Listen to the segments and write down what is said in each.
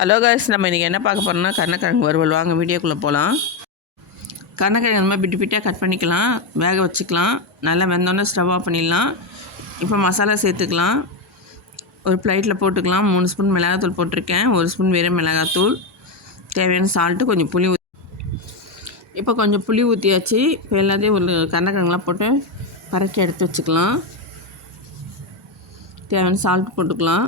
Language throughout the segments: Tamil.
ஹலோ காய்ஸ், நம்ம இன்றைக்கி என்ன பார்க்க போகிறோம்னா கருணக்கிழங்கு வறுவல். வாங்க வீடியோக்குள்ளே போகலாம். கருணக்கிழங்கு இந்த மாதிரி பிட்டு பிட்டாக கட் பண்ணிக்கலாம், வேக வச்சுக்கலாம். நல்லா வெந்தோடனே ஸ்டவ் ஆஃப் பண்ணிடலாம். இப்போ மசாலா சேர்த்துக்கலாம். ஒரு பிளேட்டில் போட்டுக்கலாம். 3 ஸ்பூன் மிளகாத்தூள் போட்டிருக்கேன், 1 ஸ்பூன் வெறும் மிளகாத்தூள், தேவையான சால்ட்டு, கொஞ்சம் புளி இப்போ கொஞ்சம் புளி ஊற்றியாச்சு. இப்போ எல்லாத்தையும் ஒரு கருணக்கிழங்குலாம் போட்டு பறக்கி எடுத்து வச்சுக்கலாம். தேவையான சால்ட் போட்டுக்கலாம்.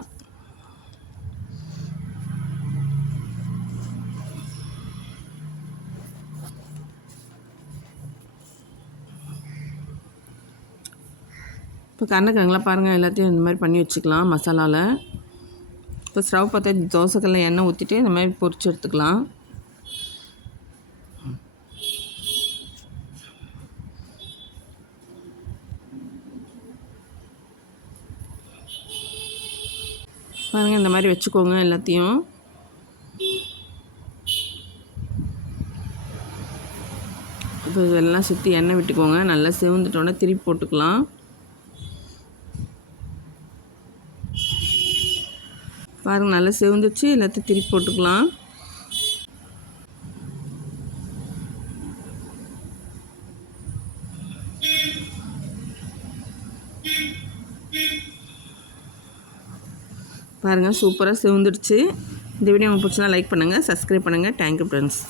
இப்போ கருணக்கிழங்குலாம் பாருங்கள், எல்லாத்தையும் இந்த மாதிரி பண்ணி வச்சுக்கலாம் மசாலாவில். இப்போ ஸ்டவ் பார்த்தா தோசைக்கல்ல எண்ணெய் ஊற்றிட்டு இந்த மாதிரி பொரிச்சு எடுத்துக்கலாம். பாருங்கள், இந்த மாதிரி வச்சுக்கோங்க எல்லாத்தையும். இப்போ இதெல்லாம் சுற்றி எண்ணெய் விட்டுக்கோங்க. நல்லா செவந்துட்டோன்னே திருப்பி போட்டுக்கலாம். பாருங்கள், நல்லா செவந்துச்சு. எல்லாத்தையும் திருப்பி போட்டுக்கலாம். பாருங்கள், சூப்பராக செவந்துடுச்சு. இந்த வீடியோ உங்களுக்கு பிடிச்சா லைக் பண்ணுங்கள், சப்ஸ்கிரைப் பண்ணுங்கள். Thank you friends.